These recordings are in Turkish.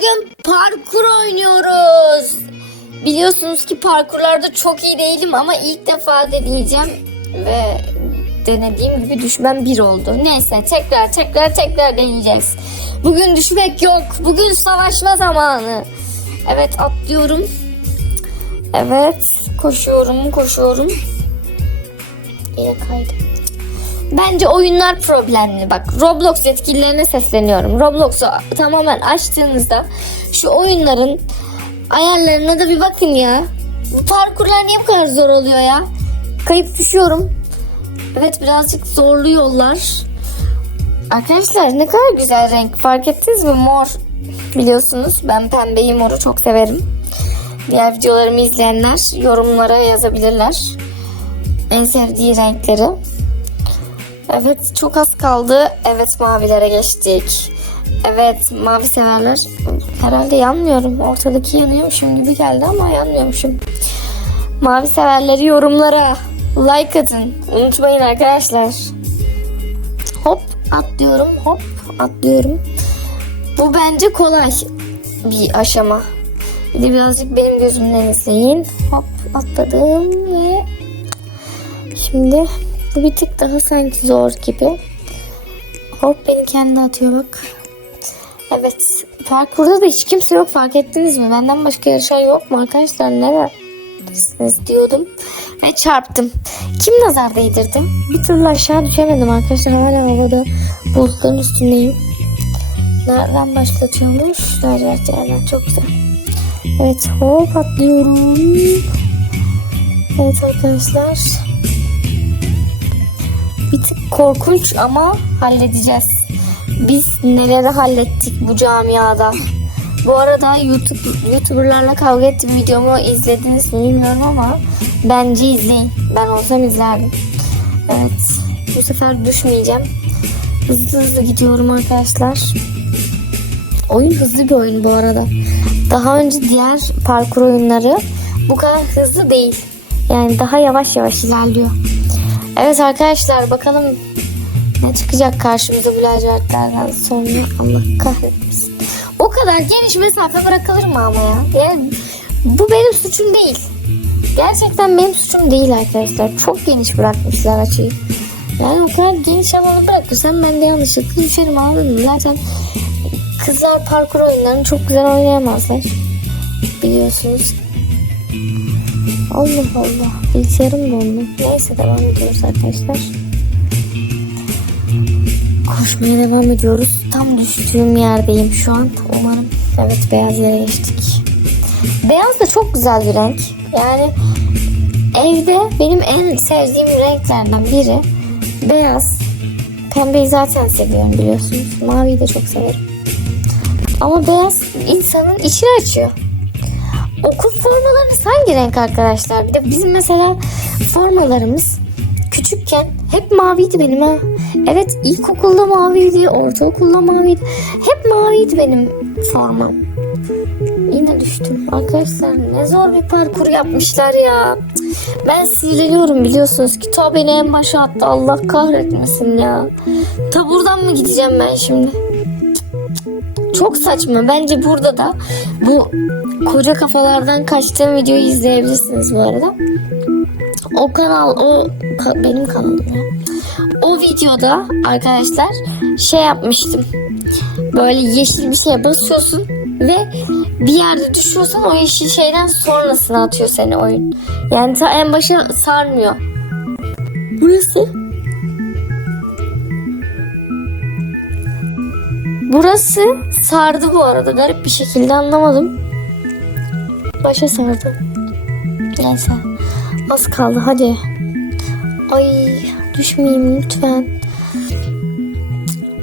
bugün parkur oynuyoruz. Biliyorsunuz ki parkurlarda çok iyi değilim ama ilk defa deneyeceğim ve denediğim gibi düşmem bir oldu. Neyse tekrar tekrar tekrar deneyeceğiz. Bugün düşmek yok. Bugün savaşma zamanı. Evet atlıyorum. Evet koşuyorum koşuyorum. Yine kaydım. Bence oyunlar problemli. Bak Roblox yetkililerine sesleniyorum. Roblox'u tamamen açtığınızda şu oyunların ayarlarına da bir bakın ya. Bu parkurlar niye bu kadar zor oluyor ya? Kayıp düşüyorum. Evet birazcık zorlu yollar. Arkadaşlar ne kadar güzel renk. Fark ettiniz mi? Mor. Biliyorsunuz ben pembeyi moru çok severim. Diğer videolarımı izleyenler yorumlara yazabilirler. En sevdiği renkleri. Evet çok az kaldı. Evet mavilere geçtik. Evet mavi severler. Herhalde yanmıyorum. Ortadaki yanıyormuşum gibi geldi ama yanmıyormuşum. Mavi severleri yorumlara like atın. Unutmayın arkadaşlar. Hop atlıyorum hop atlıyorum. Bu bence kolay bir aşama. Bir de birazcık benim gözümden izleyin. Hop atladım ve şimdi bu bir tık daha sanki zor gibi. Hop beni kendi atıyor bak. Evet. Parkurda da hiç kimse yok fark ettiniz mi? Benden başka yarışan yok mu arkadaşlar? Neredesiniz diyordum. Ve çarptım. Kim nazar değdirdi? Bir türlü aşağı düşemedim arkadaşlar. Hala havada bulutların üstündeyim. Nereden başlatıyormuş? Nereden? Nereden? Çok güzel. Evet hop atlıyorum. Evet arkadaşlar. Bir tık korkunç ama halledeceğiz. Biz neleri hallettik bu camiada. Bu arada YouTube YouTuber'larla kavga ettiğim videomu izlediniz mi bilmiyorum ama bence izleyin. Ben olsam izlerdim. Evet. Bu sefer düşmeyeceğim. Hızlı hızlı gidiyorum arkadaşlar. Oyun hızlı bir oyun bu arada. Daha önce diğer parkur oyunları bu kadar hızlı değil. Yani daha yavaş yavaş ilerliyor. Evet arkadaşlar bakalım ne çıkacak karşımıza bu lacivertlerden sonra Allah kahretmesin. O kadar geniş mesafe bırakılır mı ama ya? Yani bu benim suçum değil. Gerçekten benim suçum değil arkadaşlar. Çok geniş bırakmışlar açıyı. Yani o kadar geniş alanı bırakırsam ben de yanlışlıkla düşerim anladın mı? Zaten kızlar parkur oyunlarını çok güzel oynayamazlar. Biliyorsunuz. Allah Allah. Bilgisayarım dondu. Neyse devam ediyoruz arkadaşlar. Koşmaya devam ediyoruz. Tam düştüğüm yerdeyim şu an. Umarım. Evet beyaz yere geçtik. Beyaz da çok güzel bir renk. Yani evde benim en sevdiğim renklerden biri beyaz. Pembeyi zaten seviyorum biliyorsunuz. Maviyi de çok severim. Ama beyaz insanın içini açıyor. Okul formalarınız hangi renk arkadaşlar? Bir de bizim mesela formalarımız küçükken hep maviydi benim ha. Evet ilkokulda maviydi, ortaokulda maviydi. Hep maviydi benim formam. Yine düştüm. Arkadaşlar ne zor bir parkur yapmışlar ya. Ben sinirleniyorum biliyorsunuz ki ta beni en başa attı. Allah kahretmesin ya. Ta buradan mı gideceğim ben şimdi? Çok saçma. Bence burada da bu koca kafalardan kaçtığım videoyu izleyebilirsiniz bu arada. O kanal, o ka- benim kanalım ya. O videoda arkadaşlar şey yapmıştım. Böyle yeşil bir şeye basıyorsun ve bir yerde düşüyorsan o yeşil şeyden sonrasına atıyor seni oyun. Yani ta en başa sarmıyor. Burası Burası sardı bu arada. Garip bir şekilde anlamadım. Başa sardı. Neyse. Az kaldı hadi. Ay düşmeyeyim lütfen.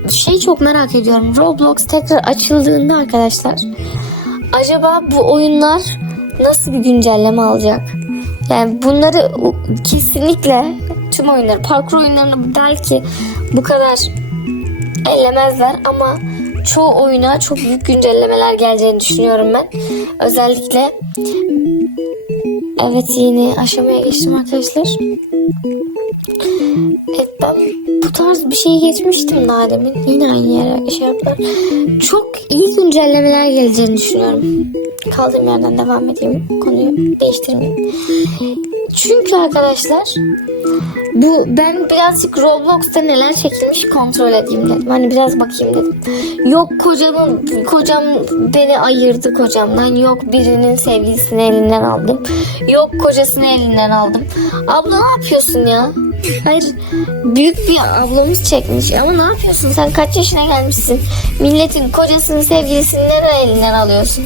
Şey çok merak ediyorum. Roblox tekrar açıldığında arkadaşlar. Acaba bu oyunlar nasıl bir güncelleme alacak? Yani bunları kesinlikle tüm oyunları, parkur oyunlarını belki bu kadar ellemezler ama çoğu oyuna çok büyük güncellemeler geleceğini düşünüyorum ben. Özellikle Evet yeni aşamaya geçtim arkadaşlar. Evet ben bu tarz bir şey geçmiştim daha demin. Yine aynı yere şey yaptılar. Çok iyi güncellemeler geleceğini düşünüyorum. Kaldığım yerden devam edeyim. Konuyu değiştirmeyeyim. Çünkü arkadaşlar bu ben birazcık Roblox'ta neler çekilmiş kontrol edeyim dedim. Hani biraz bakayım dedim. Yok kocamın kocam beni ayırdı kocamdan. Yok birinin sevgilisini elinden aldım. Yok kocasını elinden aldım. Abla ne yapıyorsun ya? Hayır büyük bir ablamız çekmiş ama ne yapıyorsun sen kaç yaşına gelmişsin? Milletin kocasını sevgilisini neden elinden alıyorsun?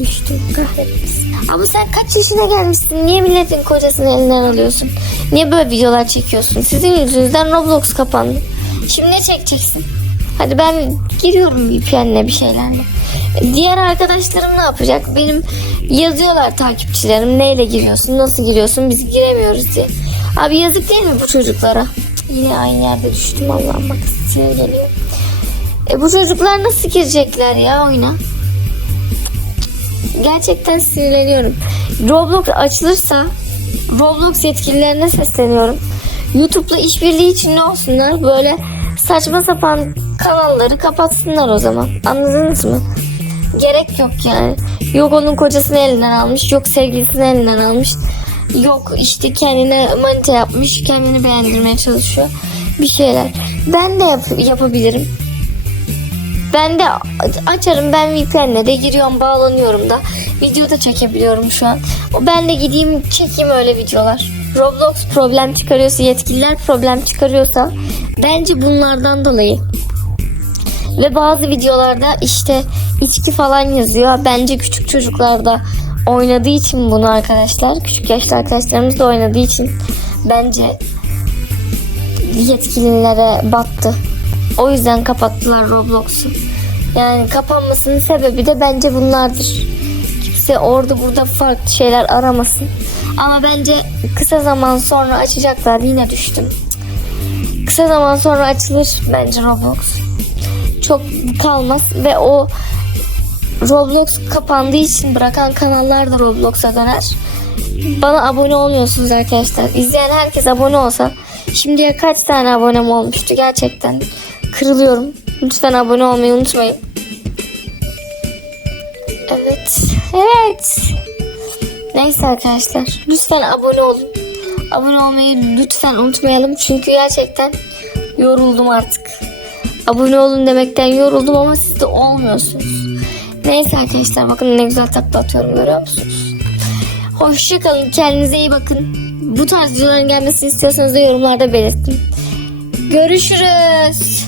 Düştüm kahretmesin. Ama sen kaç yaşına gelmişsin? Niye milletin kocasını elinden alıyorsun? Niye böyle videolar çekiyorsun? Sizin yüzünüzden Roblox kapandı. Şimdi ne çekeceksin? Hadi ben giriyorum VPN'le bir şeylerle. Diğer arkadaşlarım ne yapacak? Benim yazıyorlar takipçilerim neyle giriyorsun, nasıl giriyorsun biz giremiyoruz diye. Abi yazık değil mi bu çocuklara? Yine aynı yerde düştüm Allah'ım bak sinir geliyor. E bu çocuklar nasıl girecekler ya oyuna? Gerçekten sinirleniyorum. Roblox açılırsa Roblox yetkililerine sesleniyorum. YouTube'la işbirliği için ne olsunlar? Böyle saçma sapan kanalları kapatsınlar o zaman. Anladınız mı? Gerek yok yani. Yok onun kocasını elinden almış, yok sevgilisini elinden almış. Yok işte kendine manita yapmış, kendini beğendirmeye çalışıyor. Bir şeyler. Ben de yap- yapabilirim. Ben de açarım ben VPN'le de giriyorum bağlanıyorum da video da çekebiliyorum şu an. O Ben de gideyim çekeyim öyle videolar. Roblox problem çıkarıyorsa yetkililer problem çıkarıyorsa bence bunlardan dolayı. Ve bazı videolarda işte içki falan yazıyor. Bence küçük çocuklar da oynadığı için bunu arkadaşlar. Küçük yaşlı arkadaşlarımız da oynadığı için bence yetkililere battı. O yüzden kapattılar Roblox'u. Yani kapanmasının sebebi de bence bunlardır. Kimse orada burada farklı şeyler aramasın. Ama bence kısa zaman sonra açacaklar. Yine düştüm. Kısa zaman sonra açılır bence Roblox. Çok kalmaz ve o Roblox kapandığı için bırakan kanallar da Roblox'a döner. Bana abone olmuyorsunuz arkadaşlar. İzleyen herkes abone olsa şimdiye kaç tane abonem olmuştu gerçekten. Kırılıyorum. Lütfen abone olmayı unutmayın. Evet. Evet. Neyse arkadaşlar. Lütfen abone olun. Abone olmayı lütfen unutmayalım. Çünkü gerçekten yoruldum artık. Abone olun demekten yoruldum ama siz de olmuyorsunuz. Neyse arkadaşlar bakın ne güzel takla atıyorum görüyor musunuz? Hoşçakalın. Kendinize iyi bakın. Bu tarz videoların gelmesini istiyorsanız da yorumlarda belirtin. Görüşürüz.